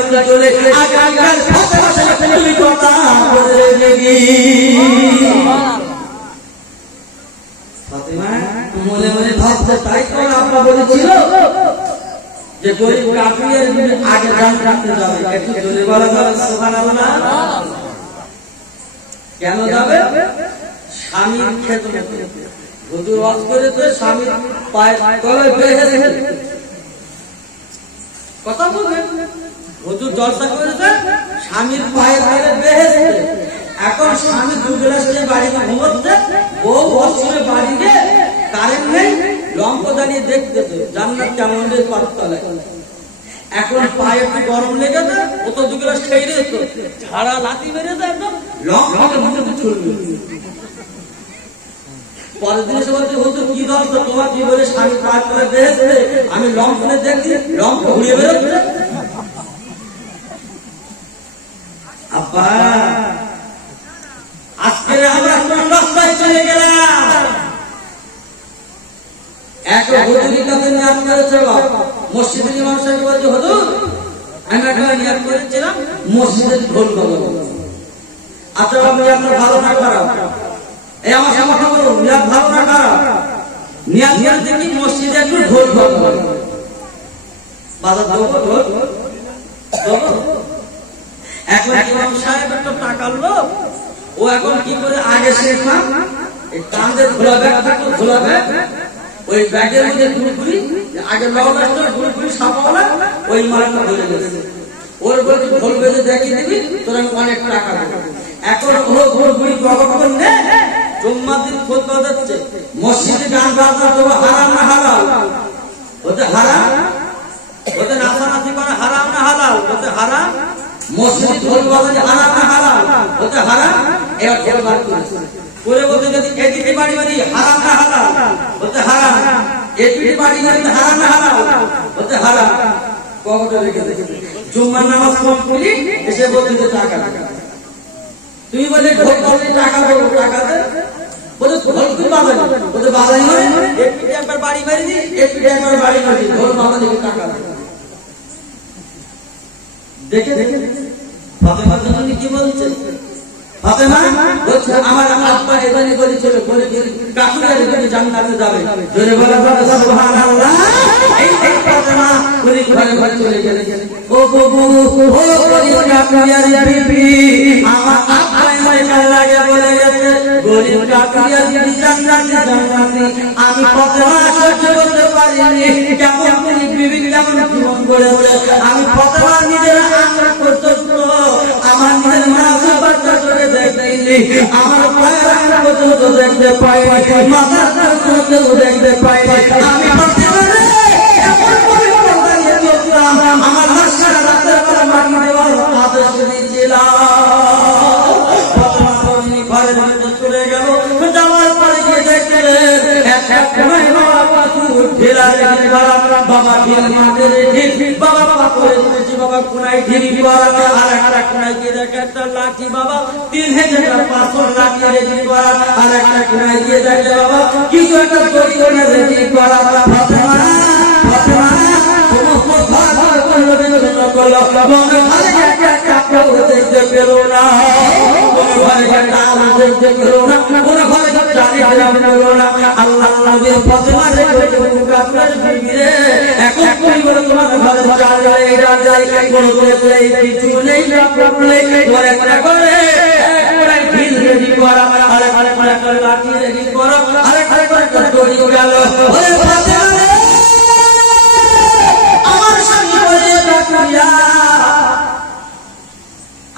নিয়ে চলে আগামীকাল ফাতেমার সাথে তুমি কথা বলে রেখে ফাতেমা মনে মনে ভাবতে তাই তো আব্বা বলেছিল যে গরিব কাফিরের আগে জান রাখতে যাবে একটু জোরে বলা যাবে সুবহানাল্লাহ কেন যাবে স্বামীর খেদমতে হুজুর ওয়াজ করেছে স্বামীর পায়ের তলায় বেহেশত কথা বলেন হুজুর জলসা করেছে স্বামীর পায়ের তলায় বেহেশত এখন স্বামী দুবেলা সে বাড়িতে ঘুমোচ্ছে বউ অসময়ে বাড়ি গিয়ে কারেন্ট নেই লম্প জ্বালিয়ে দেখতেছে জান্নাত কেমন রে পাততলায় এখন পায়ে একটু গরম লেগেছে ও তো দুবেলা সেই রে তো ঝাড়া লাঠি মেরেছে একদম লম্প মুখে ছুড়বে পরের দিন এসে বলছে হুজুর কি দোষ তোমার কি বলে স্বামী পায়ের তলায় বেহেশত আমি লম্পনে দেখছি লম্প ঘুরিয়ে বেরোচ্ছে আব্বা আজকে আমরা কোন রাস্তায় চলে গেলাম এক হুজুরের কাছে নিয়াত করেছিল মসজিদের ইমাম সাহেব বলছে হুজুর আমি একটা নিয়াত করেছিলাম মসজিদের ঢোল বাজাবো আচ্ছা বাবা আপনার ভালো না খারাপ এই আমার সামনে বলুন নিয়াত ভালো না খারাপ নিয়াত করেছে কি মসজিদে একটু ঢোল বাজাবো বাজার দেবো ঢোল এখন ইমাম সাহেব একটা টাকার লোক ও এখন কি করে আগে শেখা এই কাঁধে খোলা ব্যাগ থাকতো খোলা ব্যাগ ওই ব্যাগের মধ্যে গুড়গুড়ি আগে লওয়াটা গুড়গুড়ি সাপাওয়ালা ওই মালটা ধরে গেছে ওর বলতে ঢোল বেজে দেখিয়ে দিবি তোর আমি অনেক টাকা দেবো এখন ও গুড়গুড়ি প্রবর্তন নে জুম্মার দিন খোঁজ পাওয়া যাচ্ছে মসজিদে গান বাজনা তো হারাম না হালাল ওতে হারাম ওতে নাচানাচি করা হারাম না হালাল ওতে হারাম মসজিদে ঢোল বাজানো হারাম না হালাল ওতে হারাম এবার ঢোল বার করে বলতে যদি এদিকে বাড়ি বাড়ি হারাম না হালাল ওতে হারাম এদিকে বাড়ি বাড়ি হারাম না হালাল ওতে হারাম কবটা রেখে দেখে জুম্মার নামাজ কমপ্লিট এসে বলতে যে টাকা তুমি বলে ঢোল বাজালে টাকা দেবো টাকা দে বলে ঢোল তুই বাজালি বলে বাজাই মানে এদিকে একবার বাড়ি বাড়ি দি এদিকে একবার বাড়ি বাড়ি ঢোল বাজালে টাকা দে দেখে দেখে ফাতেমা জানি কি বলছে ফাতেমা বলছে আমার আব্বা এবারে বলেছিল বলে কাকুরা এবারে জান্নাতে যাবে জোরে বলা যাবে সুবহানাল্লাহ এই ফাতেমা পুরি ঘরে ঘরে চলে গেল ও বাবু ও গরিব কাকুরিয়ার বিবি আমার আব্বা এবারে লাগে বলে গেছে গরিব কাকুরিয়ার বিবি জান্নাতে জান্নাতে আমি ফাতেমা সহ্য করতে পারিনি কেমন তুমি বিবি কেমন জীবন করেছে আমি ফাতেমা নিজের আঙ্গুল পর্যন্ত আমার নিজের মাথা বাচ্চা করে দেখেছি আমার পায়ের আঙ্গুল পর্যন্ত দেখতে পাই মাথা পর্যন্ত দেখতে পাই আমি ফাতেমা রে এমন পরিবর্তন দাঁড়িয়ে করতাম আমার লাশটা রাতের বেলা মাটি দেওয়ার আদেশ দিয়েছিলাম ফাতেমা তখনই ঘরের ভিতরে চলে গেল যাওয়ার পরে গিয়ে দেখলে একটা কোনায় বাবা ঢেলা রেখে বাবা ঢিল মাঠের ঢিল বাবা পাথরে তুলেছি বাবা কোনায় ঢিল করা আর একটা কোনায় গিয়ে দেখে একটা লাঠি বাবা 3000 পাথর লাঠি রেডি করা আর একটা কোনায় গিয়ে দেখে বাবা কিছু একটা তৈরি করে রেডি করা ফাতেমা ফাতেমা সমস্ত ঘর করলো বিনোদন করলো মনে হয় একটা কাপড় দেখতে পেল না মনে হয় একটা আলো দেখতে পেল না মনে হয় চারি হাজার পেল না আল্লাহ নবীর ফাতেমা রে কাপড়ের বিবি রে এখন কই বলে তোমার ঘরে চাল যায় কোনো করে কিছু নেই কাপড় নেই করে করে পুরাই ঢিল রেডি করা আরে একটা লাঠি রেডি করা আরে একটা দড়ি গেল ওরে ফাতেমা রে আমার স্বামী বলে কাকুরিয়া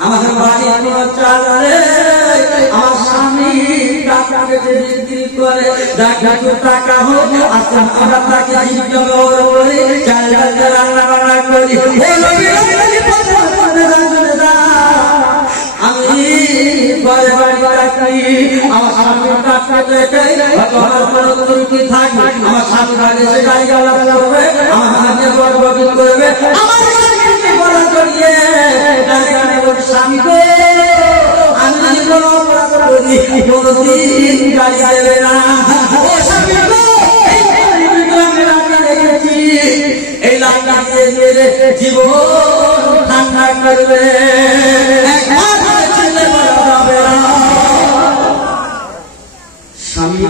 আমাদের বাড়ি কোনো চাল রে আমার স্বামী টাকাকে বিক্রি করে কিছু টাকা হোক আচ্ছা আমরা তাকে জিজ্ঞাসা করি চাল রান্না বান্না করি আমি ঘরে বাড়ি রাখি আমার স্বামীর টাকা দেখে থাকি আমার স্বামী বাড়ি এসে গাড়ি গালা করবে আমার হাতে বরবটি করবে আমার স্বামীকে বলা করিয়ে গাড়ি গাড়ি বলে স্বামী গো আমি কোনো অপরাধ করি কোনদিন গাড়ি দেবে না ও স্বামী গো এই লাঠি দিয়ে জীবন ঠান্ডা করবে একবার ছেলে বলা যাবে না। স্বামী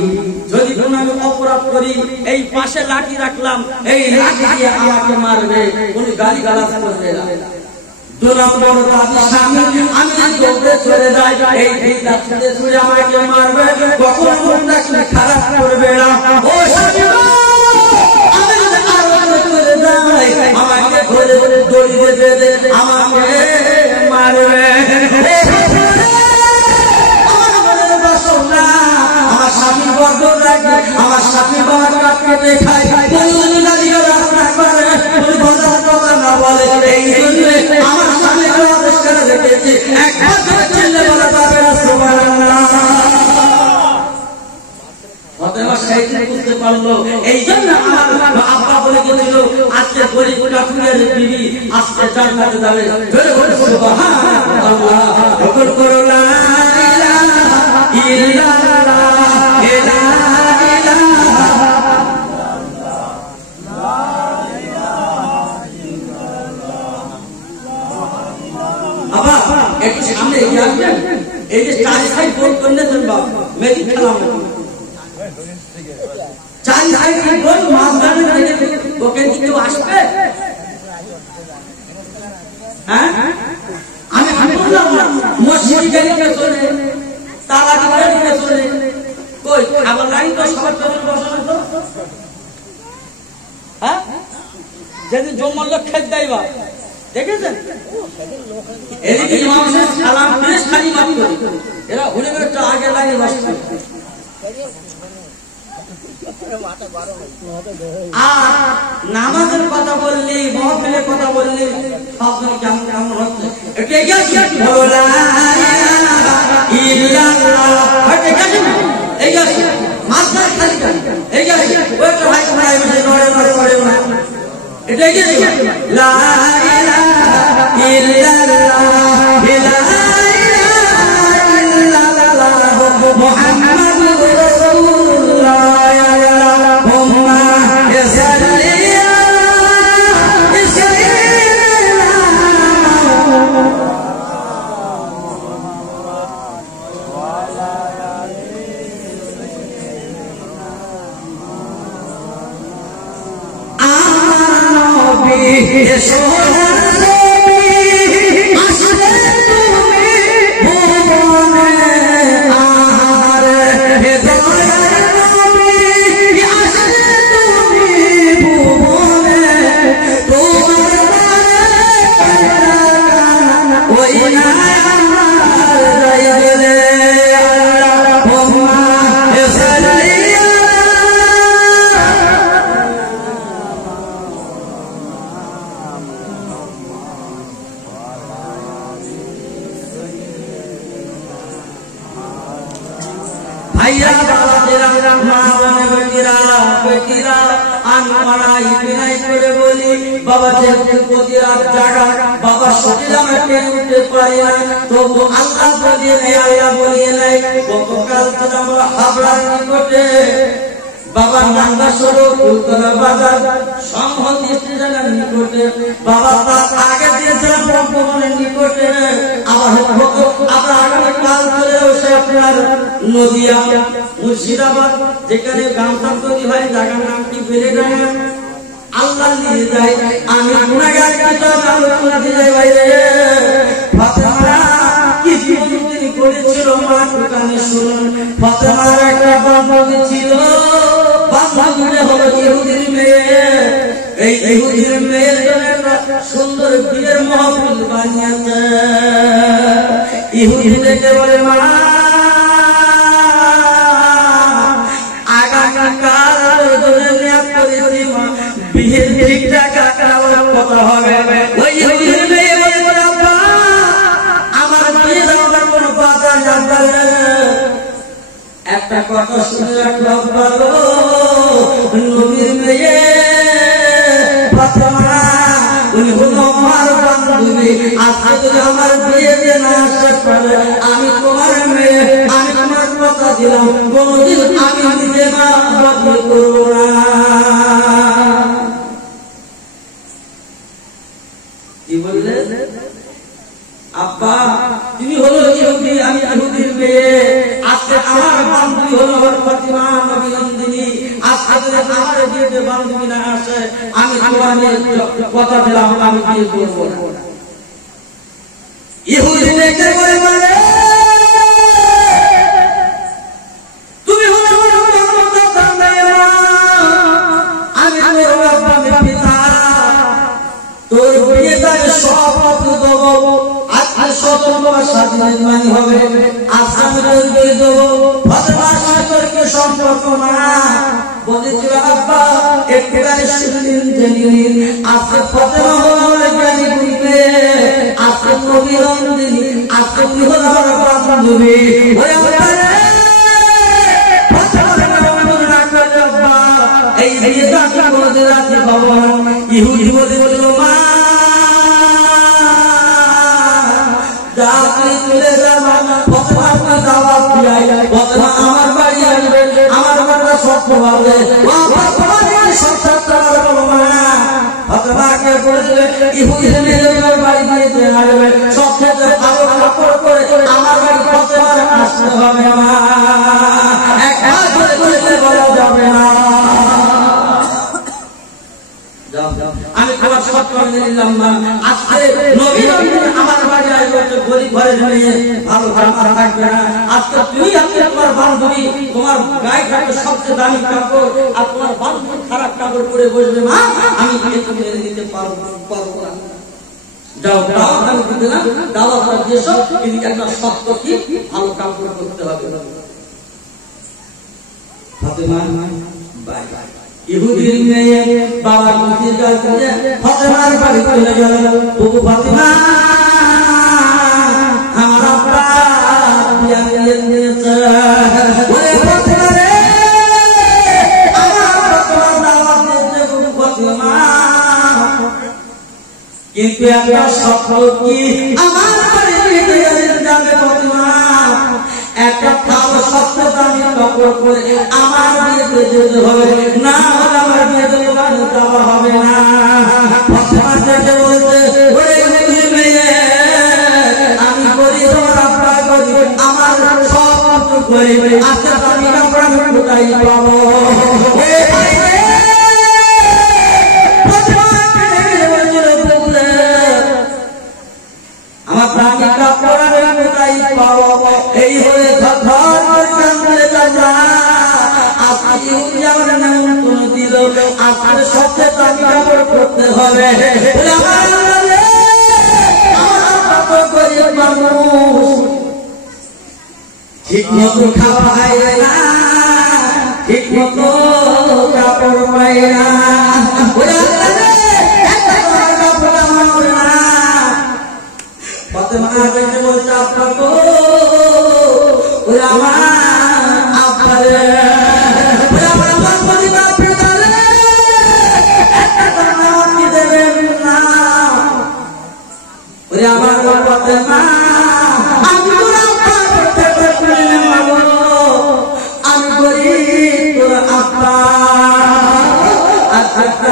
যদি কোনো আমি অপরাধ করি এই পাশে লাঠি রাখলাম, এই লাঠি দিয়ে আমাকে মারবে, কোন গালি গালাজ করবে না। 2 নম্বর দাবি স্বামী আমি দৌড়ে চলে যাই, এই লাঠিতে ছুঁড়ে আমাকে মারবে, কখনো মনটা খারাপ করবে না। ও স্বামী আমি যদি আরো চলে যাই আমাকে ধরে ধরে দড়ি বেঁধে আমাকে মারবে। আমার স্বামী বদ্ধ লাগে, আমার স্বামী বাবার কাটতে খায়, রাস্তা করে কথা না বলে, এই জন্য আমার স্বামী আদেশ করে রেখেছি একবার চিল্লে বলা যাবে না সুবহানাল্লাহ। ফাতেমা সেইটা বুঝতে পারলো, এই জন্য আমার আব্বা বলে গেছিল আজকে গরিব কাফিরের বিবি আজকে জান্নাতে যাবে। জোরে বলে সুবহানাল্লাহ। কবুল করো লা ইলাহা ইল্লাল্লাহ। একটু সামনে এগিয়ে আসবেন, এই যে 4 সাইড গোল করলে বাবা মেজি খেলাম 4 সাইড গোল মাঝখানে থেকে ওকে কেউ আসবে? হ্যাঁ আমি বললাম না মসজিদের পেছনে তালা দিবার পেছনে কই আবার লাইন তো সবার পেছনে বসানো তো। হ্যাঁ যেদিন জম্মার লোক খেত দেয়বা দেখেছেন, এদিকে ইমাম সাহেব সালাম দিয়ে খালি মাত্র এরা ঘুরে ঘুরে একটু আগে লাইনে বসছে। আর নামাজের কথা বললি, মহফিলের কথা বললি, সব কেমন কেমন হচ্ছে। একটু এগিয়ে আসি, লা ইলাহা ইল্লাল্লাহ এগিয়ে আসি, মাঝখানে খালি এগিয়ে আসি, ওই তো ভাই তোমরা এসে নড়ে নড়ে করে না, এটা এগিয়ে আসি, লা ইলাহা ইল্লাল্লাহ লা ইলাহা ইল্লাল্লাহ মুহাম্মাদুর রাসূলুল্লাহ। বাবা যেহেতু প্রতি রাত জাগা, বাবা শরীর আমাকে উঠতে পারি না, তবু আল্লাহ বলিয়ে নেই, আল্লাহ বলিয়ে নেই। গতকাল ছিল আমরা হাবড়ার নিকটে, বাবা নাঙ্গা সড়ক উত্তরা বাজার সংহতি স্টেশনের নিকটে, বাবা তার আগে দিয়েছিলাম বর্তমানের নিকটে। আবার আমরা আগামীকাল চলে বসে আপনার নদিয়া মুর্শিদাবাদ, যেখানে গামছা তৈরি হয়, জায়গার নাম কি বেলেডাঙ্গা। আল্লাহ নিয়ে যায়, আমি গুনাহগার কিতাব আলোচনা দিয়ে বাইরে ফাতেমা কি জীবন তিনি করেছিল মা দোকানে শুনুন। ফাতেমার একটা বান্ধবী ছিল, বান্ধবীটা হলো ইহুদির মেয়ে। এই ইহুদির মেয়ের জন্য একটা সুন্দর বিয়ের মাহফিল বানিয়েছে। ইহুদি দেখে বলে মা আগামীকাল ধরে নিয়াত করেছি মা বিয়ের ঠিকঠাক কথা হবে। ওই ইহুদির মেয়ে বলে আব্বা আমার বিয়ে দেওয়ার কোনো বাধা যাবে না। একটা কথা শুনে রাখো আব্বা, নবীর মেয়ে ফাতেমা উনি হলো আমার বান্ধবী। আজকে যদি আমার বিয়ে দিয়ে না আসতে পারে, আমি তোমার মেয়ে, আমি তোমার কথা দিলাম কোনদিন আমি নিজে না বদল করবো না। কি বললেন? আব্বা তুমি হলো ইহুদি, আমি ইহুদির মেয়ে, আজকে আমার বান্ধবী হলো ফাতিমা নবীনন্দিনী, আজকে যদি আমার বিয়েতে বান্ধবী না আসে আমি তোমার কথা দিলাম আমি বিয়ে করবো না। ইহুদি মেয়েকে বলে মানে তুমি হলো আমি পিতা, তোর বিয়েটা সব দেবো, আজকে সতর্কবার সাথে নির্মাণ হবে, আজকে দিয়ে দেবো ফাতিমার সাথে সম্পর্ক না বলেছিল আব্বা একবারে শুনলেন জেনে আজকে ফাতিমা হলো আমার জ্ঞানী বুঝবে, আজকে নবীনন্দিনী, আজকে তুমি হলো আমার বান্ধবী। এই বিয়েটা কি কোনোদিন রাজি হব না। ইহুদি বলে বলল মা আমার বাড়ি আসবে, আমার বাড়িটা সত্য হবে, ফাতিমাকে বলবে ইহুদির মেয়েদের বাড়ি বাড়িতে আসবে, সব ক্ষেত্রে ভালো কাপড় করে আমার বাড়ি ফাতিমার আসতে হবে না, একবার করে চলে বলা যাবে না। আমি তোমার সব করে নিলাম না, আজকে নবীনন্দিনী আমার বাড়ি আসবে, গরিব ঘরে মেয়ে ভালো খাবার থাকবে না, আজকে তুমি আমি তোমার বান্ধবী, তোমার গায়ে থাকবে সবচেয়ে দামি কাপড়, আর তোমার বান্ধবী খারাপ কাপড় পরে বসবে মা, আমি তুমি মেনে নিতে পারবো না। যাও দাওয়াত আমি দিতে না, দাওয়াত দিয়ে সব কিন্তু একটা শক্ত কি ভালো কাপড় করতে হবে। ফাতিমা বাই বাই ইহুদির মেয়ে বাবা মুখের কাছে ফাতিমার বাড়ি চলে গেল। ওগো ফাতিমা আমার আব্বা বিয়া দিয়েছে, ওরে ফাতিমা রে আমার আব্বা তোমার দাওয়াত দিয়েছে গো ফাতিমা, কিন্তু একটা শর্ত কি আমার বাড়িতে যাবে ফাতিমা, একটা ভালো শক্ত দামি কাপড় পরে আমার বিয়েতে যেতে হবে, না হলে আমার বিয়েতে যাওয়া হবে না। ফাতিমা থেকে বলতে ওরে মেয়ে আমি করি তোমার আব্বা করি, আমার সব কিছু করি, আচ্ছা দামি কাপড় আমি কোথায় পাবো? আমার দামি কাপড় আমি কোথায় পাবো? এই হয়ে সবচেয়ে দামি কাপড় পরতে হবে, ঠিক মতো খাওয়াই না, ঠিক মতো কাপড় পাই না, ফাতিমা বলছে আব্বা গো ওরে আমার আব্বা রে, আমার ফাতিমা আমি তোর আব্বা করতে আমি করি তোর আব্বা,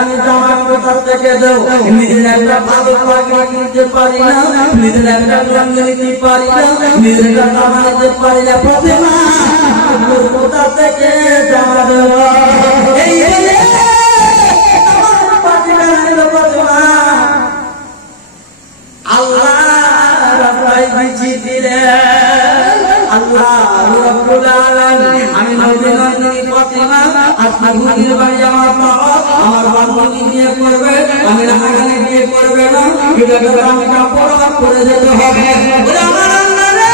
আমি জামার কোথা থেকে দেব, নিজের একটা ভালো পাগড়ি কিনতে পারি না, নিজের একটা লঙ্গি নিতে পারি না, নিজের একটা জামা নিতে পারি না, ফাতিমা তোর কোথা থেকে জামা দেব? এই আল্লাহ রাস্তায় বিছিয়ে দিলে আল্লাহ রাব্বুল আলামিন আমি নবীনন্দিনী ফাতিমা আজকে ইহুদির বাড়ি আমার বাবা আমার বান্ধবী বিয়ে করবে, আমি রাখাগানে বিয়ে করবে না, এটা আমি কাপড় পরে যেতে হবে। ওরে আমার আল্লাহ রে,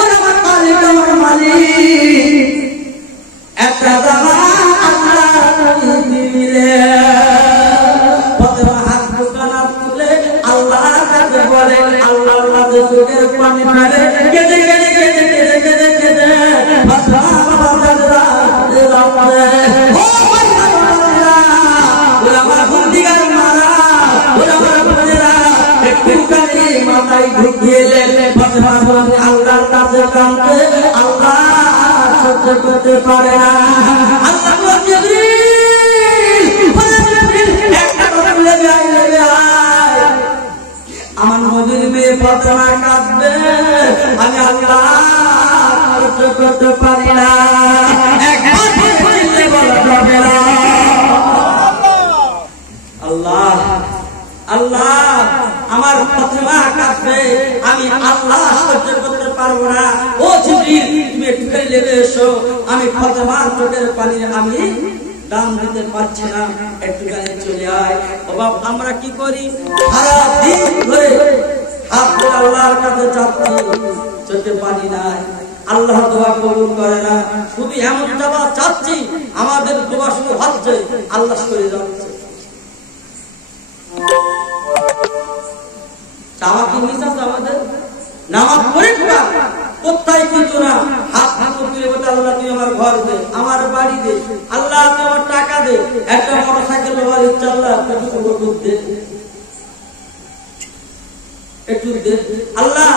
ওরে আমার মালিক, আমার মালিক একটা জামা আল্লাহ দিলে। ফাতিমা হাত দুখানা তুলে আল্লাহর কাছে বলে আল্লাহ আল্লাহ চোখের পানি ফেলে কেঁদে কেঁদে কেঁদে কেঁদে কেঁদে কেঁদে আমার বন্দিগার মারা ওরা আমার বোনেরা একটুখানি মাথায় ঢুকিয়ে আল্লাহর কাছে কাঁদতে আল্লাহ সহ্য করতে পারে না। আল্লাহ আমার নবীর মেয়ে ফাতেমা কাঁদবে, আমি আল্লাহ সহ্য করতে পারি না। একবার চিল্লে বলা যাবে না আল্লাহ আল্লাহ, আমার ফাতেমা কাঁদবে, আমি আল্লাহ সহ্য করতে পারবো না। ও জিবরিল, তুমি একটুখানি নেমে এসো, আমি ফাতেমার চোখের পানি আমি দাম দিতে পারছি না, একটুখানি চলে আয়। বাবা, আমরা কি করি? সারা দিন ধরে হাত ধরে আল্লাহর কাছে চাচ্ছি, চোখে পানি নাই, আল্লাহ দোয়া কবুল করে না। শুধু এমন যাওয়া চাচ্ছি, আমাদের দোয়া শুধু হচ্ছে, আল্লাহ করে যাচ্ছে। চাওয়া কি মিস আছে আমাদের? নামাজ পড়ে কোথায় কিছু না, হাত হাত তুলে বলতে আল্লাহ তুই আমার ঘর দে, আমার বাড়ি দে, আল্লাহ তুই আমার টাকা দে, একটা মোটরসাইকেল নেওয়ার ইচ্ছা, আল্লাহ একটু দে, আল্লাহ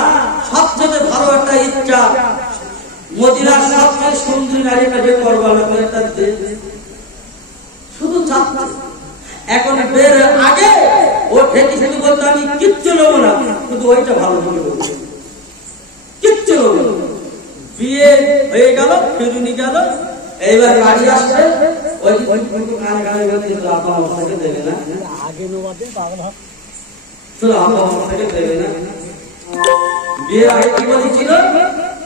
সবচেয়ে ভালো একটা ইচ্ছা, মদিনার সবচেয়ে সুন্দরী নারীটা বের করবো, আল্লাহ একটা দে। শুধু চাচ্ছে। এখন বের আগে ও ঠেকি শুধু বলতো আমি কিচ্ছু নেবো না, শুধু ওইটা ভালো বলে বলছে, কিচ্ছু নেবো না। বিয়ে হয়ে গেল, ফিরুনি গেল, এইবার গাড়ি আসবে, ওই কানে কানে বলতে আপনার অবস্থাকে দেবে না, আগে নোবাতে পাগল হয়, শুধু আপনার অবস্থাকে দেবে না। বিয়ের আগে কি বলেছিল?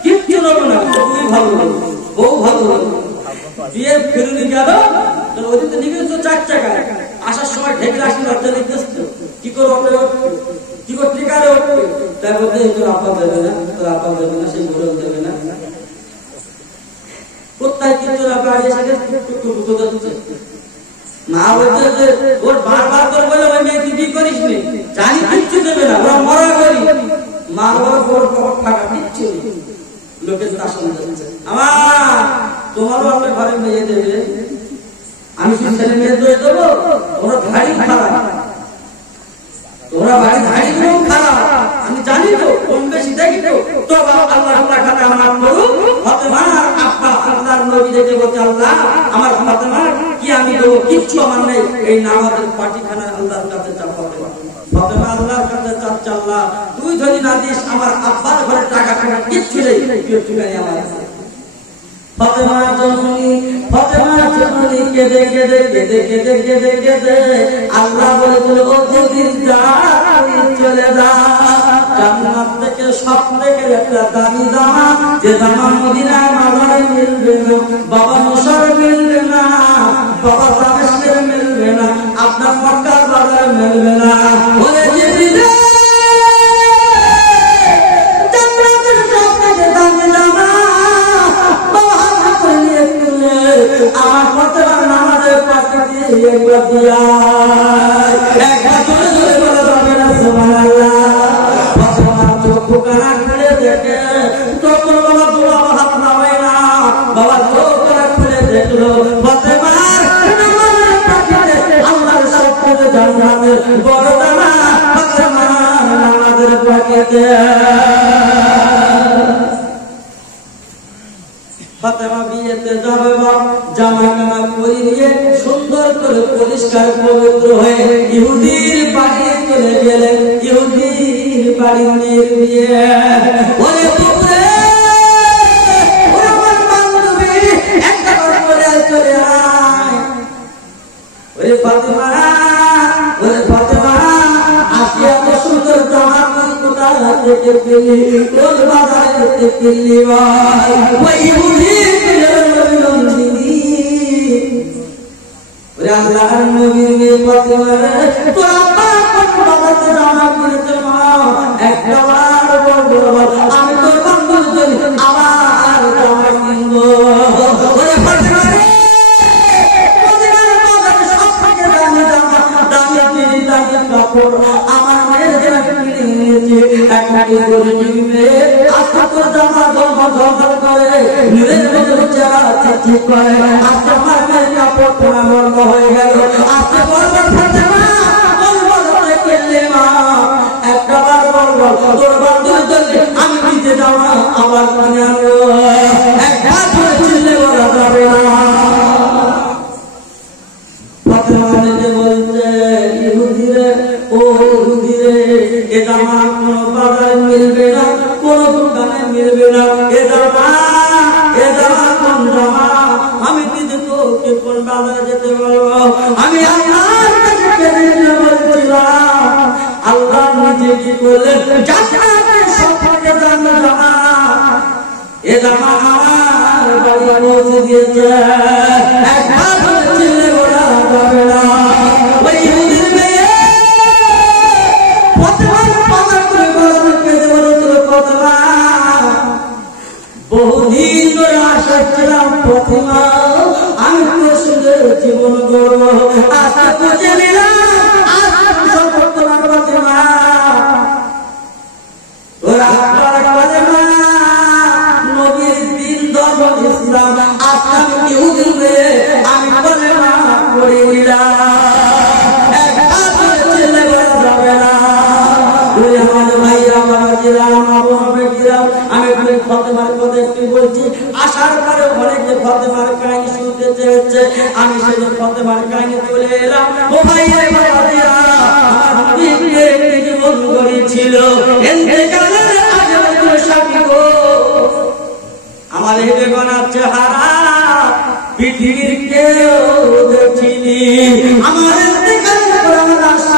কিচ্ছু নেবো না, খুবই ভালো বলবো, বউ ভালো বলবো। বিয়ে ফিরুনি গেল, ওই দিন নিয়ে গেছো 4 টাকায়, আসার সময় ঢেকে আসলে লজ্জা নিতেছ, কি করে কি করে টিকারে উঠবে, তাই বলতে তোর আপা দেবে না, তোর আপা দেবে না, সেই বলে দেবে না। কোথায় কিন্তু গাড়ি এসে মা বলছে যে ওর বারবার করে বলে ওই মেয়ে তুই বিয়ে করিস নি, জানি কিচ্ছু দেবে না, ওরা মরা করি। মা বাবার বড় কবর ফাঁকা, কিচ্ছু নেই, লোকের তা শুনতে আমার তোমারও আপনার ঘরে মেয়ে দেবে, আমি কি ছেলে মেয়ে দিয়ে দেবো? তোমরা ধাড়ি খারাপ, তোমরা বাড়ি ধাড়ি গুলো খারাপ, আমি জানি তো, কম বেশি দেখি তো। তো আল্লাহ আল্লাহ খাতে আমার করু ফাতেমা আব্বা আল্লাহর নবী দেখে বলছে আল্লাহ আমার ফাতেমা কি আমি দেবো? কিচ্ছু আমার নেই, এই নামাজের পাটিখানা আল্লাহর কাছে চাপাতে। ফাতেমা আল্লাহর কাছে চাচ্ছে আল্লাহ তুই যদি না দিস আমার আব্বার ঘরে টাকা টাকা কিচ্ছু নেই, একটুখানি আমার ফাতেমা জননী কেঁদে কেঁদে কেঁদে কেঁদে কেঁদে কেঁদে আল্লাহ বলেছিল ও জিবরিল যা চলে যা, জান্নাত থেকে সব থেকে একটা দামি জামা, যে জামা মদিনার মাজারে মিলবে না, বাবা মুসার মিলবে না, বাবা দামেস্কের মিলবে না, আপনার মক্কার বাজারে মিলবে না। ওরে জিবরিল আমার ফাতেমার নামাজের পাশে দিয়ে একবার দিয়া একবার জোরে জোরে বলা যাবে না সুবহানাল্লাহ। ফাতেমার চোখ কানা খুলে দেখে, তখন বাবা দোয়া হাত নামায় না, বাবা চোখ কানা খুলে দেখলো ফাতেমার নামাজের পাশে আল্লাহর সবচেয়ে জান্নাতের বড় দানা ফাতেমার নামাজের পাশে। ফাতেমা বিয়েতে যাবে, জামা কানা পরিয়ে সুন্দর করে পরিষ্কার পবিত্র হয়ে ইহুদির বাড়ি চলে গেলেন, ইহুদির বাড়ি মেয়ের বিয়ে। ওরে পুত্রে ওরে আমার বান্ধবী একবার করে চলে আয়, ওরে ফাতেমা আসি এত সুন্দর জামা তুই কোথায় থেকে পেলি, কোন বাজারে থেকে পেলি? ওই ইহুদি নন্দিনী ওরে আল্লাহর নবীর মেয়ে ফাতেমা তোর আব্বা কোন বাজারে জামা কিনেছে? মা একবার বল আমি তোর বান্ধবীর জন্য আবার জামা কিনবো। ওরে ফাতেমা আমার মেয়ের কিনে নিয়েছে, একটি করে নিবে আজকে তোর জামা জমা করে নিজের মধ্যে চেহারা ঠিক করে, আজকে আমার মেয়ের কাপড় পোড়া বন্ধ হয়ে গেল, আজকে বলবো ফাতেমা কিনলে মা একটা বার বলবো তোর বান্ধবীর জন্য আমি নিজে জামা আবার কিনে আনবো, একবার করে চিনলে বলা যাবে না। ফাতেমা বলছে ইহুদিরে ও ইহুদিরে এ জামা কোনো বাজারে মিলবে না, কোনো দোকানে মিলবে না। এ জামা কোন জামা? আমি নিজে তোকে কোন বাজারে যেতে বলবো? আমি আল্লাহর কাছে কেঁদে বলছিলাম, আল্লাহ নিজে কি করলেন? জান্নাতে সবথেকে দামি জামা, এ জামা আমার বাড়ি পৌঁছে দিয়েছে। একবার চিল্লে বলা যাবে না। ওই ইহুদির মেয়ে ফাতেমার পাশে করে বলে কেঁদে বলেছিল, ফাতেমা বহুদিন ধরে আশা ছিলাম ফাতেমা আমি তোর সঙ্গে জীবন গড়ব, আজকে বুঝে নিলাম আজ তোমার ফাতেমা ওরা ফাতেমা নবীর দিন ধর্ম ইসলাম আজকে আমি ইহুদির মেয়ে আমি ফাতেমা করে নিলাম। একবার ছেলে বলা যাবে না। ওই আমাদের ভাইরা বাবাজিরা আমার বেটিরা, আমি ফাতেমার কথা একটু বলছি। আসার পরে অনেকে ফাতেমার কাহিনী শুনতে চেয়েছে, আমি সেই ফাতেমার কাহিনী চলে এলাম। ও ভাইরা বাবাজিরা, আমার নবীকে জীবন গড়িয়েছিল ইন্তেকালের আগে বলে সাথী গো, আমার এই বেগনার চেহারা পৃথিবীর কেউ দেখিনি। আমার ইন্তেকালের পর আমার আশা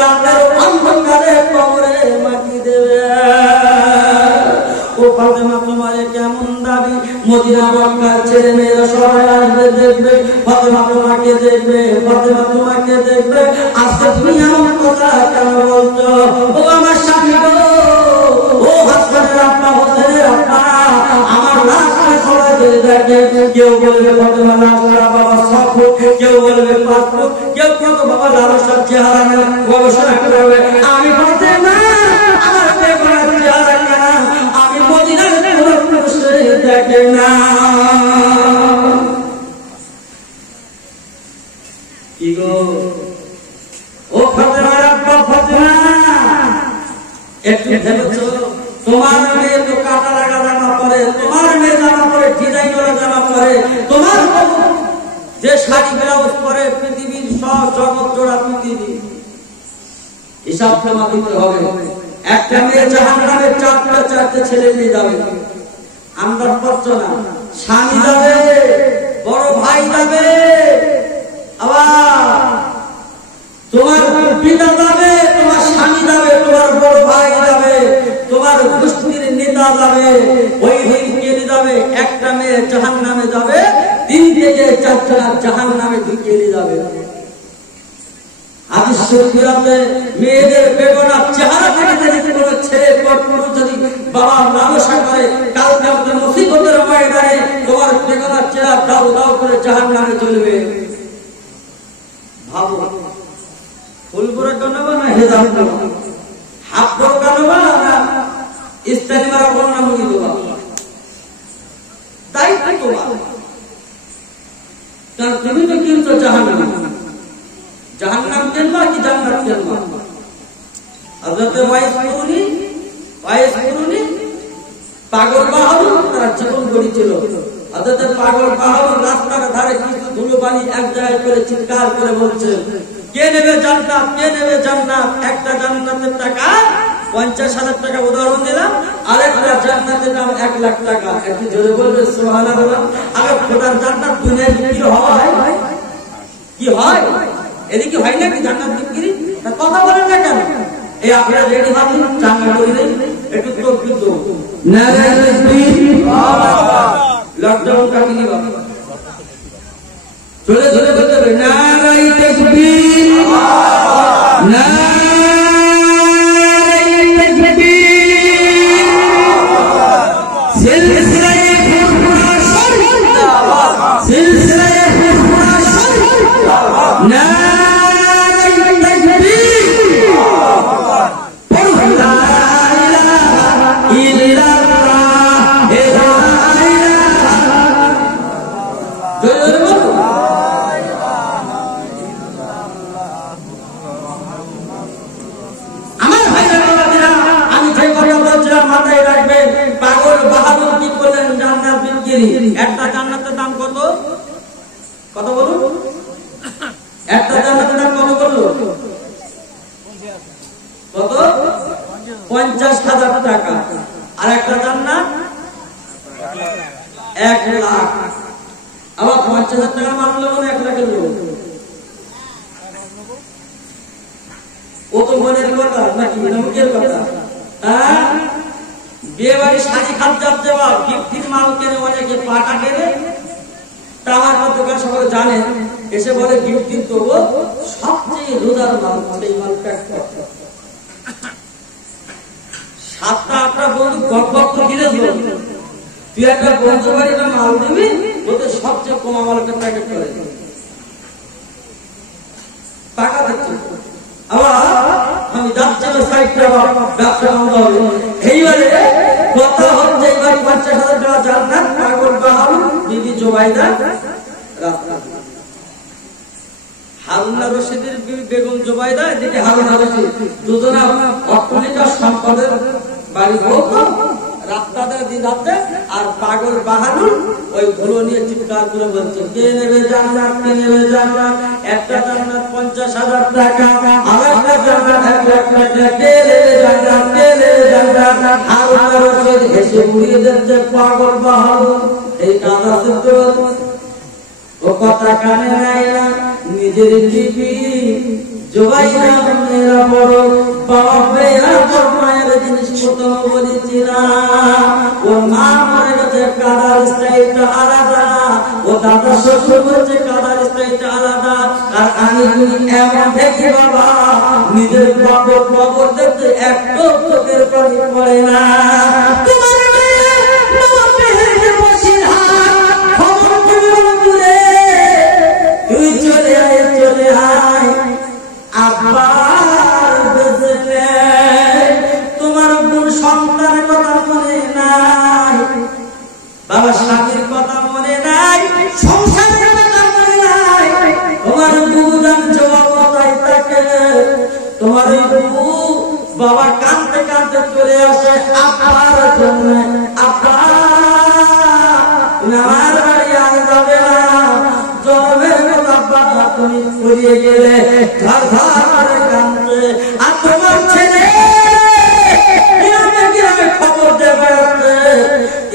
রাতের অন্ধকারে কবরে মাটি দেবে। ও ফাতেমা তোমারে কেমন দাবি? মদিনা মক্কার ছেলে মেয়েরা সবাই আসবে দেখবে, ফাতেমা তোমাকে দেখবে, ফাতেমা তোমাকে দেখবে। আজকে তুমি আমার কথা কেন বলছো? ও আমার স্বামী গো, ও হাসপাতালের আপনা, হোসেনের আপনা, আমার লাশকে সবাই দেখে। কেউ বলবে ফাতেমা লাশটা বাবা 6 ফুট, কেউ বলবে 5 ফুট, কেউ কেউ বাবা লালসার চেহারা নিয়ে গবেষণা করবে। আমি ফাতেমা আমার বেগনার চেহারা কেনা আমি মদিনার কোনো পুরুষে দেখে না। কি গো ও ফাতেমার আব্বা ফাতেমা, একটু ভেবেছো? তোমার মেয়ে তো কাটা লাগা জামা পরে, তোমার মেয়ে জামা পরে ডিজাইন করা জামা পরে, তোমার যে শাড়ি ব্লাউজ পরে পৃথিবীর সব জগৎ জোড়া পৃথিবী হিসাব জমা দিতে হবে। একটা মেয়ে জাহান্নামে 4টা ছেলে নিয়ে যাবে, আমরা পারছো না। স্বামী যাবে, বড় ভাই যাবে, আবার তোমার পিতা যাবে, তোমার স্বামী যাবে, তোমার বড় ভাই যাবে, তোমার গোষ্ঠীর নেতা যাবে। ওই দিন কে যাবে? একটা মেয়ে জাহান্নামে যাবে, 3 থেকে 4টা জাহান্নামে ঢুকিয়ে যাবে। হাদিস শরীফে আছে, মেয়েদের বেগনার চেহারা থেকে যদি কোনো ছেলে যদি বাবা লালসা করে, কালকে আপনার মুসিবতের ময়দানে তোমার বেগনার চেহারা দাও দাও করে জাহান্নামে চলবে। ভাবো, ফুলপুরা কানবা না হেজাব কানবা, হাফ বড় কানবা না ইস্তানি মারা বড় না মুড়ি দেবা, তাই তোমার। কারণ তুমি তো কিন্তু জাহান্নাম, জাহান্নাম কিনবা কি জান্নাত কিনবা? হযরত ওয়াইস কুরুনি পাগল বাহাদুর তার জীবন গড়িয়েছিল। হযরত পাগল বাহাদুর রাস্তার ধারে কিছু ধুলোবালি এক জায়গায় করে চিৎকার করে বলছে, কে নেবে জান্নাত, কে নেবে জান্নাত? একটা জান্নাতের টাকা 50,000 টাকা উদাহরণ দিলাম, আরেকটা জান্নাতের দাম 1 লাখ টাকা। একটু জোরে বলবে সুবহানাল্লাহ। আগে খোদার জান্নাত দুনিয়ায় বিক্রি হয় কি হয়? এদিকে হয় না কি জান্নাত বিক্রি? কথা বলেন না কেন? এই আপনারা রেডি হন, চাঙ্গা করে দেন, একটু তো কিন্তু নারায়ে তাকবীর, লকডাউন কাটিয়ে বাবা চলে চলে বলতে হবে নারায়ে তাকবীর, নারায়ে তাকবীর। সিলসিলায়ে ফুরফুরা শরীফ, সিলসিলায়ে ফুরফুরা শরীফ, নারায়ে তাকবীর। পড়ো লা ইলাহা ইল্লাল্লাহ, লা ইলাহা আমার ভাইরা বাবারা, আমি যে কথা বলছিলাম মাথায় রাখবেন। পাগল বাহাদুর কি করলেন? জান্নাত বিক্রি। একটা জান্নাতের দাম কত? কত বলুন? একটা জান্নাতের দাম কত বললো? কত? 50,000 টাকা, আর একটা জান্নাত 1 লাখ। আবার 50,000 টাকা মানলো মানে 1 লাখের লোক। ও তো মনের কথা নাকি মুখের কথা? হ্যাঁ, বিয়ে বাড়ি শাড়ি খাদ্যার দেওয়া, গিফটির মাল কেনে, অনেকে পাটা কেনে। তা আমার দোকান সবাই জানেন, এসে বলে গিফটির দেবো, সবচেয়ে রোজার মাল, সেই মাল প্যাক করতে। 7-8টা বন্ধু গপ দিলে তুই একটা বন্ধু বাড়িতে মাল দিবি, ওদের সবচেয়ে কমা মালটা প্যাকেট করে টাকা দিচ্ছে। আবার আমি যাচ্ছিলাম সাইডটা ব্যবসা বন্ধ হবে। এইবারে কথা হচ্ছে, এইবার 50,000 টাকা জান্নাত, পাগল বাহাদুর বিবি জোবাইদা, হারুন রশিদের বিবি বেগম জোবাইদা, এদিকে হারুন রশিদ, দুজনা অর্থনীতি সম্পদের বাড়ি বলতো রাস্তাটা দিন রাতে। আর পাগল বাহাদুর ওই ধুলো নিয়ে চিৎকার করে বলছে, কে নেবে জান্নাত, কে নেবে জান্নাত? একটা জান্নাত 50,000 টাকা, আর একটা জান্নাত 1 লাখ টাকা, কে নেবে জান্নাত, কে নেবে জান্নাত? হারুন রশিদ হেসে উড়িয়ে দিচ্ছে, পাগল বাহাদুর এই কাদা সত্য ও কথা কানে নাই না, নিজের বিবি জোবাইদা মেয়েরা বড় বাবা, মায়ের জিনিস মতো বলেছি না। ও মা মারা গেছে, কাদার স্টাইলটা আলাদা, ও দাদা শ্বশুর বলছে কাদার স্টাইলটা আলাদা। আর আমি তুমি এমন দেখি বাবা, নিজের কবর দেখতে একটু চোখের পানি পড়ে না। তুই চলে আয়, চলে আয়, আব্বার বেঁচে তোমার কোন সন্তানের কথা মনে নাই, বাবা স্বামীর কথা মনে নাই, সংসারের কথা মনে নাই, তোমার বুদান জবাব তাই থাকে। তোমার ওই বুবু বাবা কাঁদতে কাঁদতে চলে আসে আব্বার জন্য, আব্বা আমার বাড়ি আর যাবে না, জন্মের কথা তুমি করিয়ে গেলে, ঘর ঘর কাঁদতে। আর তোমার ছেলে খবর দেবে,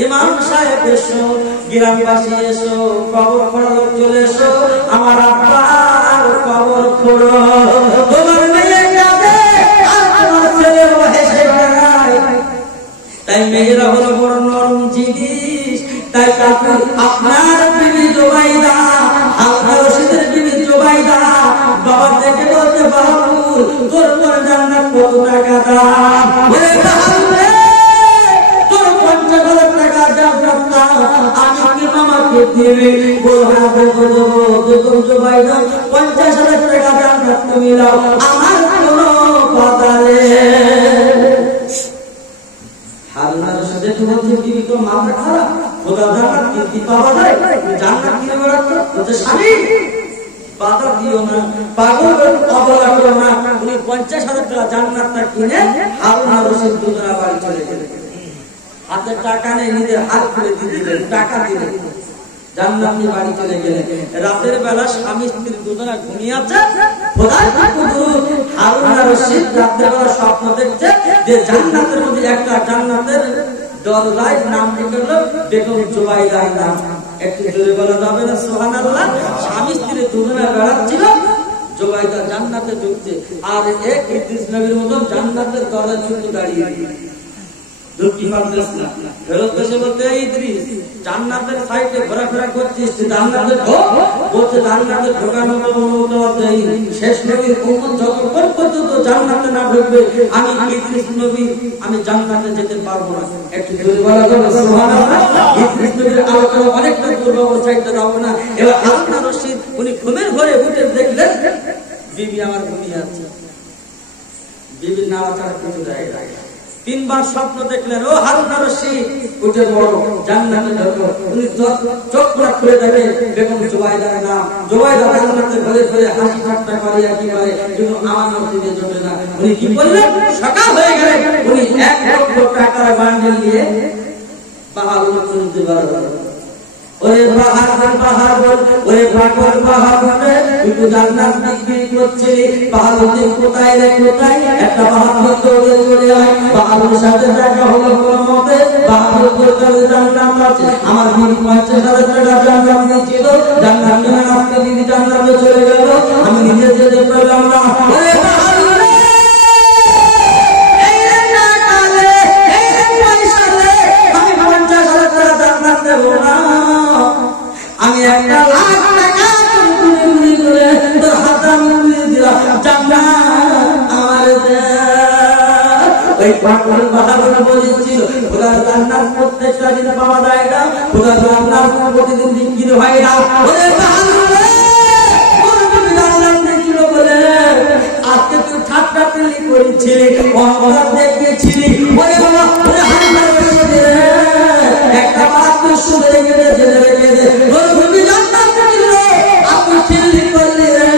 ইমাম সাহেব এসো, গ্রামবাসী এসো, কবর খোঁড়া লোক চলে এসো, আমার আব্বার কবর খোঁড়ো। তোমার মেয়ে কাঁদে আর তোমার ছেলে হেসে বেড়ায়। তাই মেয়েরা হলো বড় নরম জিনিস। তাই আপনার বিবি জোবাইদা, হারুন রশিদের বিবি জোবাইদা বাবা থেকে বলতে, বাহাদুর তোর পর জান্নাত কত টাকা দাম? বলে বাহাদুর তোর 50,000 টাকা জান্নাত দাম, আমি কি মামাকে দিবি? বলবো বেগম জোবাইদা 50,000 টাকা জান্নাত তুমি দাও, আমার কোনো কথা নেই। হারুন রশিদ বলছে, কি তো মাথা খারাপ, খোদা জান্নাত কি পাওয়া যায়? জান্নাত কিনে বেড়াচ্ছে, বলছে স্বামী বাধা দিও না, পাগল অবলা করো না। উনি 50,000 টাকা জান্নাতটা কিনে হারুন রশিদ দুজনা বাড়ি চলে গেলেন। হাতে টাকা নেই, নিজের হাত খুলে দিয়ে দিলেন, টাকা দিলেন, জান্নাত নিয়ে বাড়ি চলে গেলেন। রাতের বেলা স্বামী স্ত্রী দুজনা ঘুমিয়ে আছে, হারুন রশিদ রাতের বেলা স্বপ্ন দেখছে যে জান্নাতের মধ্যে একটা জান্নাতের দরজায় নাম লিখলো বেগম জোবাইদার নাম। একটু জোরে বলা যাবে না সুবহানাল্লাহ? স্বামী স্ত্রী দুজনে বেড়াচ্ছিল, জোবাইদা জান্নাতে ঢুকছে, আর এক ইদ্রিস নবীর মতো জান্নাতের দরজায় চুপ দাঁড়িয়ে ঢুকতে পারতেছ না। ফেরত দেশে বলতে, ইদ্রিস জান্নাতের সাইডে ঘোরাফেরা করছিস, জান্নাতে ঢোক, বলছে জান্নাতে ঢোকার মতো শেষ নবীর উম্মত যতক্ষণ পর্যন্ত জান্নাতে না ঢুকবে আমি ইদ্রিস নবী আমি জান্নাতে যেতে পারবো না। একটু জোরে বলা যাবে সুবহানাল্লাহ? ইদ্রিস নবীর আলোচনা অনেকটা পূর্ব সাইডে যাবো না। এবার হারুন রশিদ উনি ঘুমের ঘরে উঠে দেখলেন বিবি আমার ঘুমিয়ে আছে, বিবির নাড়াচাড়া কিছু জায়গা। 3 বার স্বপ্ন দেখলেন, ও হারুন রশিদ উঠে বড় জান্নাতে ঢোকো। উনি চোখ খুলে দেখে বেগম জোবাইদার নাম। জোবাইদা জান্নাতে ঘরে ঘরে হাসি ঠাট্টা করে, কি করে, কিন্তু আমার নসিবে জোটে না। উনি কি করলেন? সকাল হয়ে গেলে উনি 1 লক্ষ টাকার বান্ডেল নিয়ে বাহাদুর চলতে পারলেন। ওরে বাহাদুর বাহাদুর, ওরে পাগল বাহাদুর, তুই জান্নাত বিক্রি করছিস, বাহাদুর কোথায় রে কোথায়? একটা বাহাদুর দৌড়ে চলে আয়, সাথে দেখা হলো কোনো মতে বাহাদুর করে জানলাম আছে আমার বিবি 50,000 টাকা জানলাম দিয়েছিল জানলাম না আজকে বিবি জানলামে চলে গেল আমি নিজে যেতে পারলাম না ওরে বাহাদুর এই রে না কালে এই রে পয়সা রে আমি 50,000 টাকা জানলাম দেব না আমি 1 লাখ টাকা চুরি করে তোর হাতে আমি দিলাম জান্নাত আমার দে ওই পাগল বাহাদুর বলেছিল খোদার জান্নাত প্রত্যেকটা দিন পাওয়া যায় না খোদার জান্নাত প্রতিদিন বিক্রি হয় না ওরে বাহাদুর রে তোর তুমি জান্নাত দিছিল বলে আজকে তুই ঠাট্টা পেলি করেছিলি অহংকার দেখিয়েছিলি ওরে বাবা ওরে হান্নার বসে রে একটা মাত্র শুনে রেখে দে জেনে রেখে দে তোর তুমি জান্নাত দিছিল আপনি চিল্লি করলি রে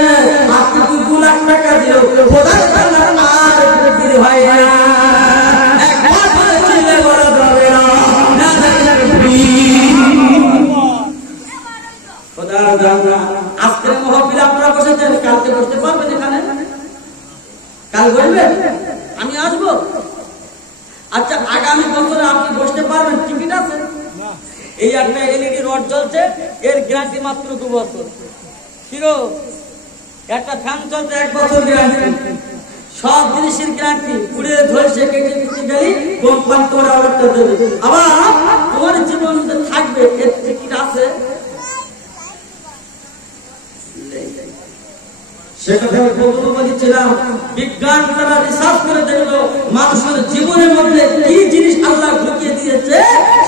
আজকে তুই 2 লাখ টাকা দিল খোদার জান্নাত আর বিক্রি হয় না আজকের মহফিলে আপনারা বসেছেন কালকে বসতে পারবেন এখানে কাল বলবেন আমি আসবো আচ্ছা আগামী বছরে আপনি বসতে পারবেন টিকিট আছে এই একটা এলইডি রড জ্বলছে এর গ্যারান্টি মাত্র 2 বছর কিরো একটা ফ্যান চলছে 1 বছর গ্যারান্টি সব জিনিসের গ্যারান্টি পুড়ে ধরছে কেটে কেটে গেলি কোম্পানি তোর অর্ডারটা দেবে আবার তোমার জীবনে থাকবে এর টিকিট আছে সেটা আমি প্রথমে বলেছিলাম বিজ্ঞান তারা রিসার্চ করে দেখলো মানুষের জীবনের মধ্যে কি জিনিস আল্লাহ ঢুকিয়ে দিয়েছে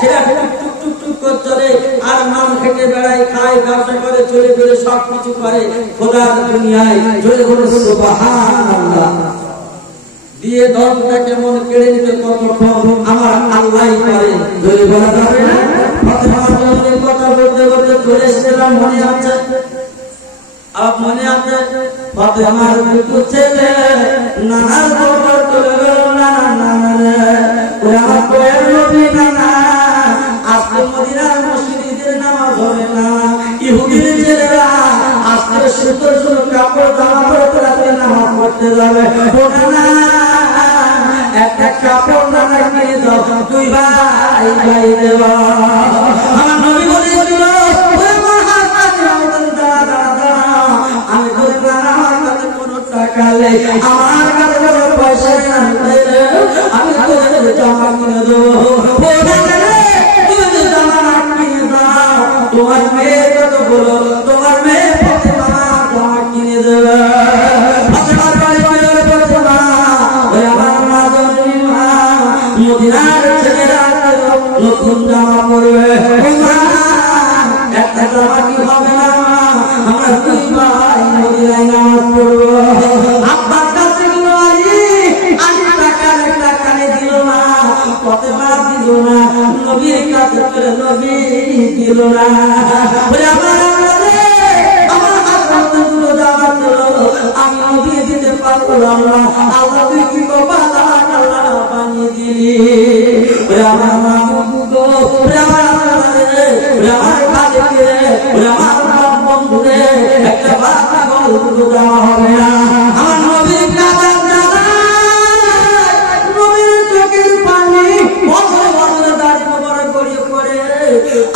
সেটা টুক টুক টুক করে চলে আর নাম খেটে বেড়ায় খায় ব্যবসা করে চলে ফিরে সব কিছু করে খোদার দুনিয়ায় জোরে বলে সুবহানাল্লাহ দিয়ে দলটা কেমন কেড়ে নিতে কতক্ষণ আমার আল্লাহই পারে জোরে বলা যাবে না ফাতেমার কথা বলতে বলতে চলে এসেছিলাম মনে আছে अब मने आते फातिमार दुটো ছেলে নানার খবর চলে গেল নানা রে আমার কোয়ের নবী নানা আজকে মদিনার মসজিদের নামাজ হবে না ইহুদির ছেলেরা আজকে সুন্দর সুন্দর কাপড় জামা পরে রাতে নামাজ পড়তে যাবে ওনা একটা কাপড় নানা কিনে দাও 2 ভাই ভাই দেওয়া আমার নবী বলেছিল আমি বলবো আমার কাছে কোনো টাকা নেই আমার কাছে কোনো পয়সা নেই আমি তোদের জামা কিনে দেবো তুমি জামা কিনে দাও তোমার মেয়ে কত বলো তোমার মেয়ে ফাতেমা জামা কিনে দেবে ফাতেমার বাড়ি বাজারে ফাতেমা ওই আমার মা জননী মা মদিনার ছেলেরা নতুন জামা পরবে একটা জামা কি হবে না আমরা 2 ভাই মদিনায় নামাজ পড়বো আব্বার কাছে গেল আলী টাকা কানে দিল না ফাতেমা দিল না নবীর কাছে চলে নবী দিল না বলে আমার আমার হাত দুটো জামা দিল আমি নবী দিতে পারলাম না আল্লাহ তুই কি কপাল আল্লাহ বানিয়ে দিলি বলে আমার মামু গো বলে আমার ভাই রে বলে আমার বন্ধুরে একটা বাবা বলতে যাওয়া হবে না আমার নবীর কাছে যারা নবীর চোখের পানি বছর বছর দাঁড়ি মোবারক গড়িয়ে পড়ে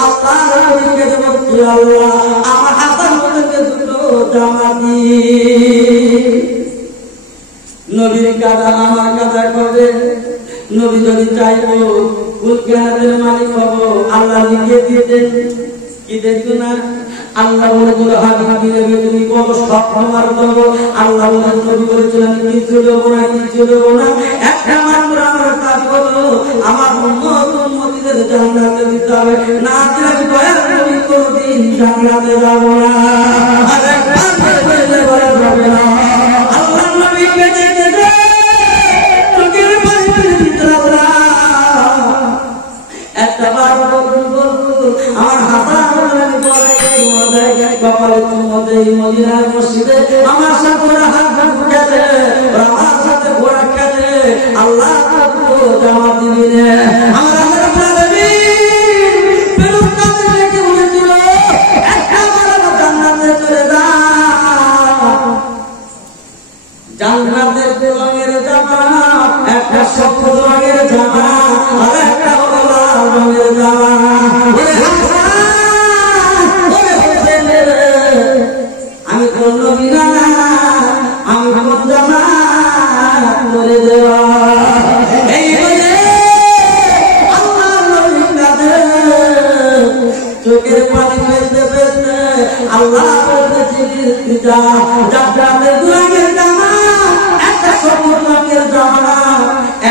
আল্লাহর নবীকে বলতে আল্লাহ আমার হাসান বলতে দুটো জামা দি নবীর কাদা আমার কাদা কবে নবী যদি চাইবো কুল কাদের মালিক হব আল্লাহ লিখে দিয়ে দেন কি দেখছো না আল্লাহ বলে বলে হাবি নবী তুমি কত সক্ষম আর দেবো আল্লাহ বলে নবী বলেছিলেন কিছু দেবো না কিছু দেবো না একটা মাত্র আমার কাজ হলো আমার উম্মতের জান্নাতে দিতে হবে না দিলে আমি দয়ার নবী কোনদিন জান্নাতে যাব না আর একবার বলে বলা যাবে না আল্লাহ নবীকে দেখে দে তোকে পানি দিতে না একটা বার বলবো আমার হাসান কপালে চুমতে মদিনার মসজিদে আমার সাথে হাত খেলে আমার সাথে ঘোড়া খেলে আল্লাহ জামা দিবি আমার জান্নাতের রঙের জামা একটা সবুজ রঙের জামা আল্লাহ বলেছে যা জান্নাতের রঙের জামা একটা সবুজ রঙের জামা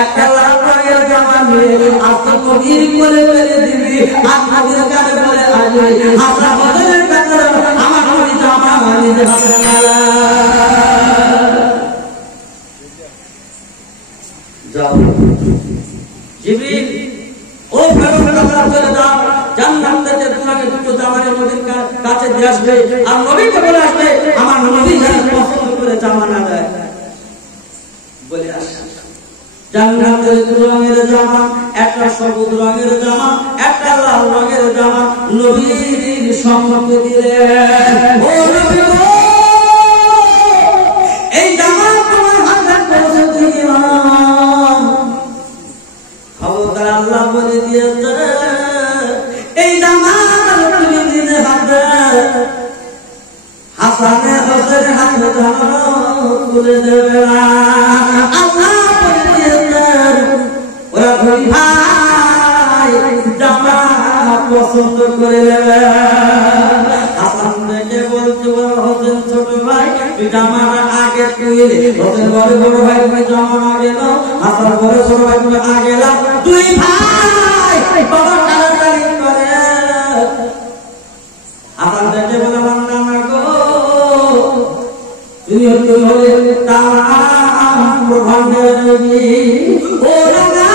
একটা লাল রঙের জামা নিয়ে আপনি নবীর কোলে ফেলে দিবি আর নবীর কাছে বলে আসবে আমরা বদলের ভেতরে আমার নবী জামা নিতে হবে না যাও জিবরিল ও ফেরেশতারা চলে যাও জান্নাত থেকে তোমাকে দুটো জামার নবীর কাছে দিয়ে আসবে আর নবীকে বলে আসবে আমার নবী যেন পছন্দ করে জামা না দেয় বলে আসবে জান্নাতের দুটো রঙের জামা একটা সবুজ রঙের জামা একটা লাল রঙের জামা নবীর সম্মুখে দিলেন ও নবী এই জামা তোমার হাতে পৌঁছে দিলাম খবরদার আল্লাহ বলে দিয়েছে এই জামা তুমি দিলে হাতে হাসানে হোসেন হাতে জামা তুলে দেবে না আল্লাহ বলে দিয়েছেন ওরা দুই ভাই জামা পছন্দ করে নেবে হাসান দেখে বলছে হোসেন ছোট ভাই তুই জামা আগে তুইলে হোসেন বলে বড় ভাই তুমি জামা আগে নাও হাসান বলে ছোট ভাই তুমি আগে নাও দুই ভাই বাবা তাড়াতাড়ি করে হাসান দেখে বলে আমার নানা গো তুমি হলে তাম ব্রহ্মাণ্ডের নবী ও নানা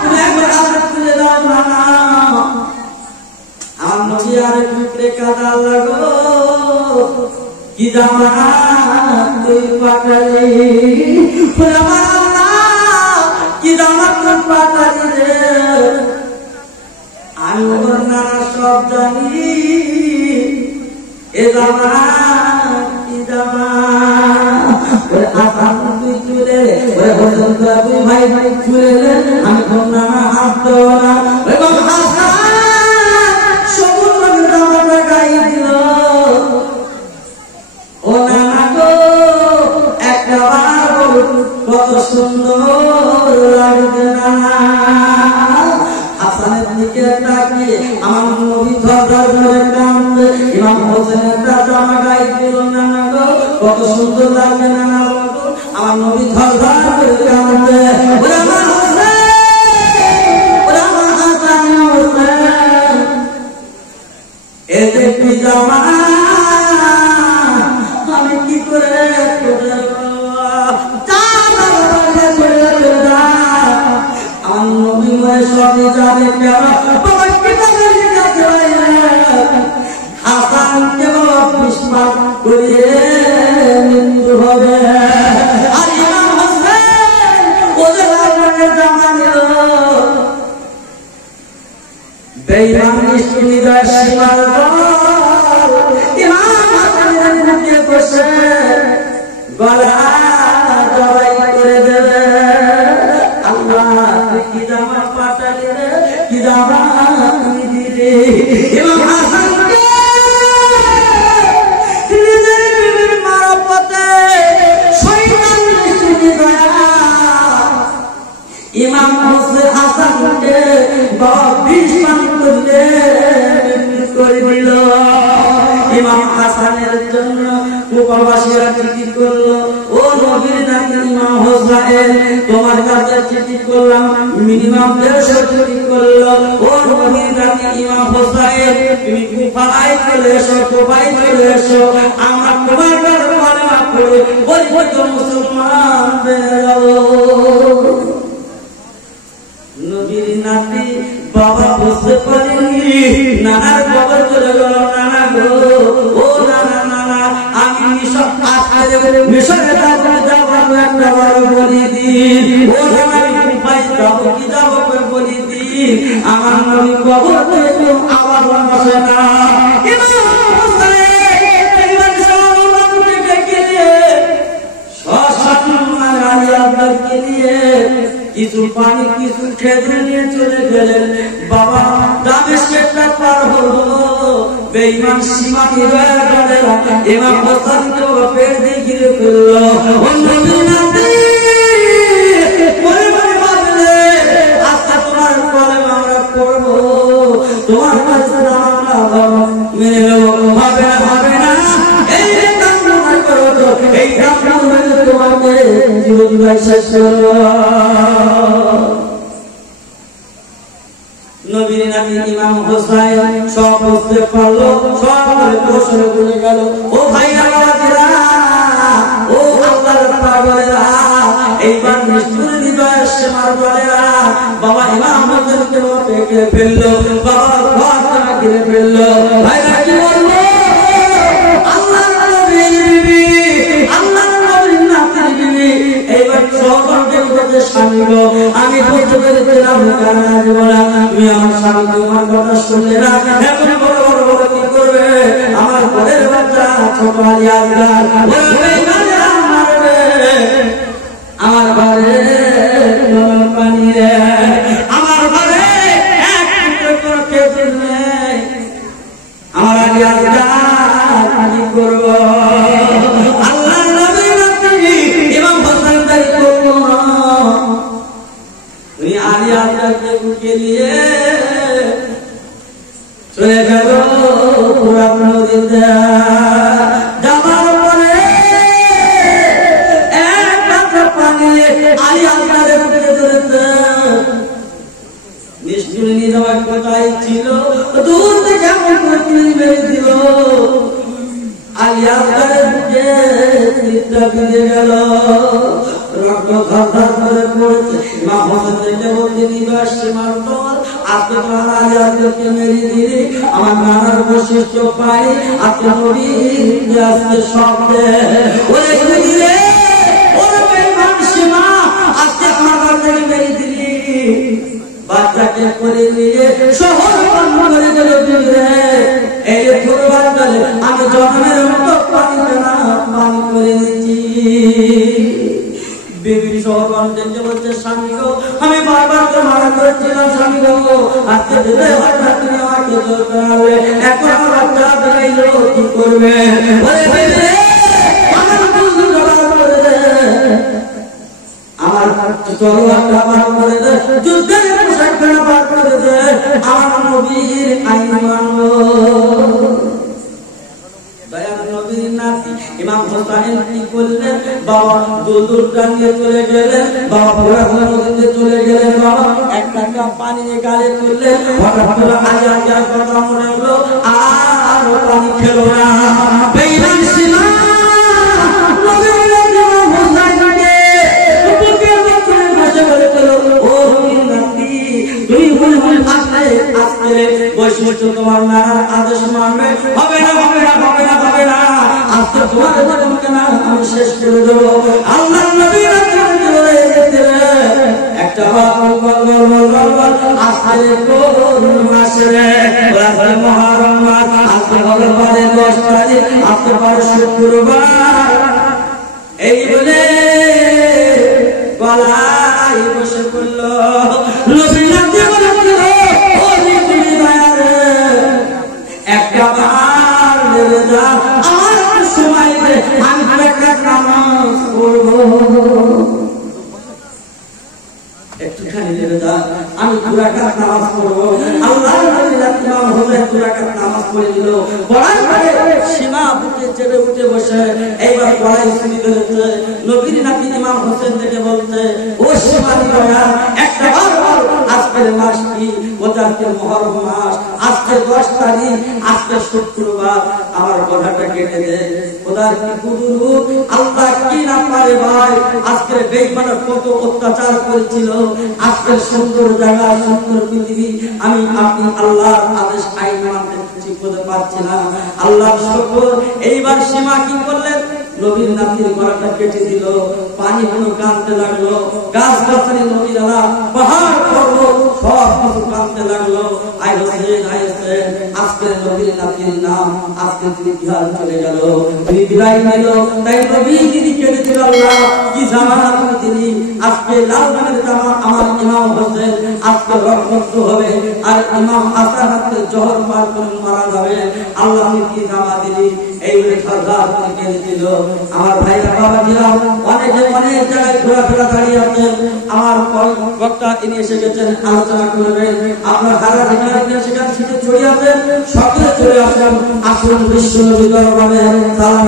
তুমি একবার হাত তুলে দাও নানা আমার নবী আর টুকরে কাদা লাগো কি জামা তুই পাঠালি আমার আল্লাহ কি জামা তুই পাঠালি রে আমি ওর নানা সব জানি এ জামা কি জামা ওরে আসান তুই চলে ওরে হোসেন তুই ভাই ভাই চলে আমি কোন নানা হাত দেবো না এবং হাসান সবুজ রঙের জামাটা গায়ে দিল ও নানা গো একটা বার কত সুন্দর লাগছে নানা হাসানের দিকে তাকিয়ে আমার নবী ধর করে কাঁদছে ইমাম হোসেনের জামা গায়ে দিল নানা গো কত সুন্দর লাগছে নানা আমার নবী ধর করে কাঁদছে ওরে আমার হোসেন ওরে আমার হাসান হোসেন এই যে কি জামা আমি কি করে আমার নবী মনে সবই জানে কেন বাবা কিতাবের কাছে হাসানকে বাবা বিশ্বাস করিয়ে মৃত্যু হবে আর ইমাম হোসেন ওদের আপনাদের জামা নিল বেঈমান নিষ্ঠুর সীমার ইমাম হাসানের মুখে বসে গলা জবাই করে দেবে আল্লাহ তুই কি জামা পাঠালি রে কি জামা তুই দিলি ইমাম হাসানকে নিজের বিবির মারফতে শয়তান নিষ্ঠুর দয়া ইমাম হোসেন হাসানকে বিশ্বাস করলে করে দিল ইমাম হাসানের জন্য কুবাবাসীরা চিঠি করলো ও নবীর নাতি ইমাম হোসেন তোমার কাছে চিঠি করলাম মিনিমাম 150 চিঠি করলো ও নবীর নাতি ইমাম হোসেন তুমি কুফায় চলে এসো কুফায় চলে এসো আমরা তোমার কাছে কলেমা পড়ে পরিপূর্ণ মুসলমান হয়ে যাব নবীর নাতি বাবা বুঝতে পারেনি নানার খবর চলে গেল নানা গো ও নানা নানা আমি মিশরে যাবো একটা বড় বলি দিন ও নানা ভাই যাবো কি যাবো বলি দিন আমার নবী খবর থেকে আওয়াজ আসে না কিছু পানি কিছু খেতে নিয়ে চলে গেলেন বাবা দামেস্কেরটা পার হলো বেঈমান সীমানি রয়ে গেল ইমাম হোসেনকে পেট দিয়ে ঘিরে ফেললো নবীর নাতি পরিবার বাঁধলে আজকে তোমার কলেমা আমরা পড়বো তোমার কাছে আমরা মেনে নেবো হবে না শেষ করব। নবীর নাতি ইমাম হোসেন সব বুঝতে পারলো, সব প্রশ্ন করে গেল। ও ভাইরা বাবাজিরা, ও আল্লাহর পাগলেরা, এইবার নিষ্ঠুর হৃদয় সেমার বলেরা, বাবা ইমাম হোসেনকে পেকে ফেললো, বাবা ঘরটা ঘিরে ফেললো। ভাইরা কি বলবো? আল্লাহর নবীর বিবি, আল্লাহর নবীর নাতির বিবি, এইবার সবাইকে বলতে স্বামী গো, আমি বলতে পেরেছিলাম কারণ আজ বলা তুমি আমার স্বামী, তোমার কথা শুনলে না, এখন বড় বড় বড় কি করবে? আমার ঘরের বাচ্চা ছোট আলী আজগার মারবে, আমার ঘরে পানি রে, আমার ঘরে এক টুকরো খেতে নেই, আমার আলী আজগার কি করবো? আল্লাহ নবী নাতি ইমাম হোসেন তাই করবো না, উনি আলী আজগারকে বুকে নিয়ে চলে গেল পুরান নদীতে। যাবার পরে এক পাত্র পানি আলী আজগারে বুকে ধরেছে। নিষ্ঠুর নির্দয় কোথায় ছিল, দূর থেকে এমন করে মেরে দিল, আলী আজগারে বুকে তীরটা বিঁধে গেল, রক্ত ঝরঝর করে পড়ছে। মা হোসেন থেকে বলতে নিবাস সীমার পর আজকে তোমার আলী আজগারকে মেরে দিলি, আমার নানার বৈশিষ্ট্য পাই, আজকে নবীর আজকে শব্দে ওরে দিলে ওরে বেঈমান সীমা, আজকে আমার ঘর থেকে মেরে দিলি, বাচ্চাকে করে নিয়ে শহর বন্ধ করে দিল দিলে, এই ছোট বাচ্চালে আমি জন্মের মতো পানি না পানি করে নিচ্ছি। বিবি শহর দেখতে বলছে স্বামী গো, আমি বারবার তো মারা করেছিলাম স্বামী গো, আজকে দিলে হঠাৎ তুমি আমাকে চলতে হবে, এখন আমার বাচ্চা বেরাইলো কি করবে? আমার তলোয়ারটা বার করে দে, যুদ্ধের পোশাকটা বার করে দে, আমার নবীর আইন মানবো। দয়ার নবীর নাতি ইমাম হোসেন কি করলেন? বাবা দুধ টানিয়ে চলে গেলেন, বাবা পুরান নদীতে চলে গেলেন, বাবা এক টাকা পানি গালে তুললেন। হঠাৎ করে আলী আজগার কথা মনে হলো, আর পানি খেলো না। বেঈমান সীমা নবীর নাতি ইমাম হোসেনকে বুকের মধ্যে বসে বলেছিল, ও নবীর নাতি তুমি বলে আজকে বৈশিষ্ট্য তোমার নানার আদেশ মানবে? হবে না, হবে না, হবে না, হবে না, আজকে তোমার জীবনকে না আমি শেষ করে দেবো। আল্লাহর নবী একটা আজকে কোন মাসে মুহররম মাস, আজকে হলো 10 তারিখ, আজকে 12 শুক্রবার, এই বলে গলায় বসে পড়ল। নবী নাতি বলে ও নবী দয়ারে একটা বার নেমে যা, আমার সময় দে, আমি একটা নামাজ পড়বো, একটুখানি নেমে যা, আমি 2 রাকাত নামাজ পড়বো। আল্লাহর নবী ইমাম হোসেন 2 রাকাত নামাজ পড়ে দিল। পড়ার পরে সীমা বুকে চেপে উঠে বসে এইবার পড়াই শুরু করেছে। নবীর নাতি ইমাম হোসেন থেকে বলতে, ও সীমা দয়া একটা বার, আজকের মাস কি? আজকে মুহররম মাস, আজকে 10 তারিখ, আজকে শুক্রবার, আমার কথাটা কেটে দে। খোদার কি কুদরত, আল্লাহ কি না পারে ভাই, আজকের বেঈমানের কত অত্যাচার করেছিল, আজকের সুন্দর জায়গা, সুন্দর পৃথিবী, আমি আপনি আল্লাহর আদেশ আইন মানতে ঠিক হতে পারছি না। আল্লাহর শুকর। এইবার সীমা কি করলেন? নবীর নাতির গলাটা কেটে দিল, পানি গুলো কাঁদতে লাগলো, গাছ গাছালি নদীর আলা, পাহাড় পর্বত সব কিছু কাঁদতে লাগলো। আই হোসেন, আই হোসেন, আজকের নবীর নাতির নাম আজকে তিনি বিহার চলে গেল, তিনি বিদায় নিল। তাই নবী তিনি কেঁদেছিল, আল্লাহ কি জামানা তুমি দিলি, আজকে লাল রঙের জামা আমার ইমাম হোসেন আজকে রক্তাক্ত হবে, আর ইমাম হাসান আজকে জহর পার করে মারা যাবে, আল্লাহ তুমি কি জামা দিলি? এই বলে সরদার তিনি কেঁদেছিল। আমার ভাইরা বাবাজিরা অনেকে অনেক জায়গায় ঘোরাফেরা দাঁড়িয়ে আছেন, আমার বক্তা তিনি এসে গেছেন, আলোচনা করবেন। আপনার যারা যেখানে সেখানে সিটে চলে আসেন, সকলে চলে আসেন, আসুন বিশ্ব নবী দরবারে সালাম।